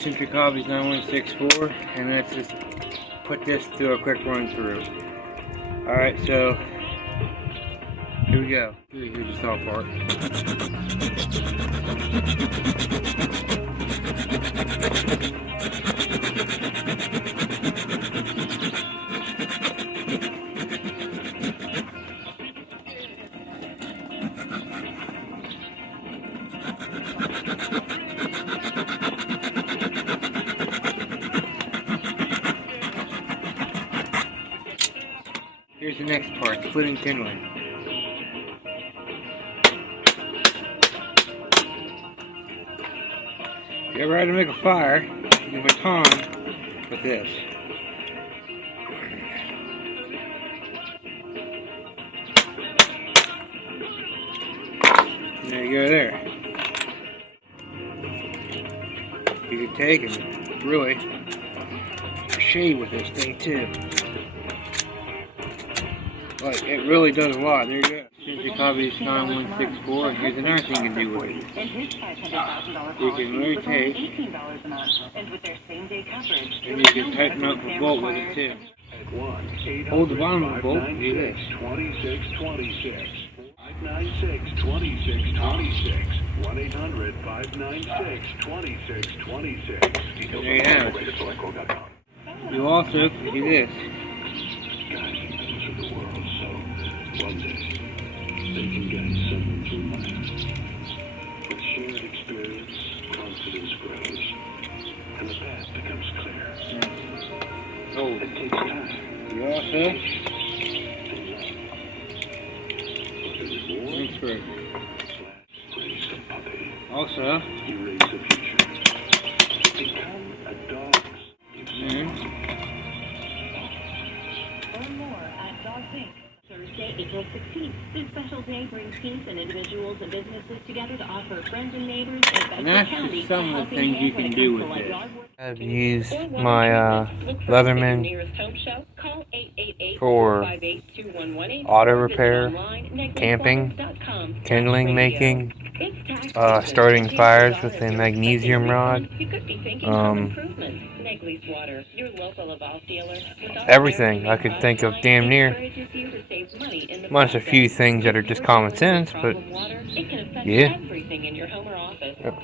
Centric Hobbies 9164, and let's just put this through a quick run through. Alright, so here we go. Here's the saw part. Here's the next part, splitting kindling. If you ever had to make a fire, you can baton with this. And there you go there. You can take and really shade with this thing too. Like, it really does a lot. There you go. Centric Hobbies 9164, and here's another thing you can do with it. You can really take, and you can tighten up the bolt with it too. Hold the bottom of the bolt and do this. 1-800-596-2626. There you have it. You also can do this. The world, so one day they can get someone through life. With shared experience, confidence grows, and the path becomes clear. Oh, it takes time. You also Thanks for it. Raise a puppy. Also, You raise a future. Become a dog. Learn more at Dogs Inc. Thursday, April 16th. This special day brings teams and individuals and businesses together to offer friends and neighbors and that's just some of the things you can do with it. I've used my Leatherman for auto repair, camping, kindling making, starting fires with a magnesium rod, everything I could think of damn near. Minus a few things that are just common sense, but yeah. Yep.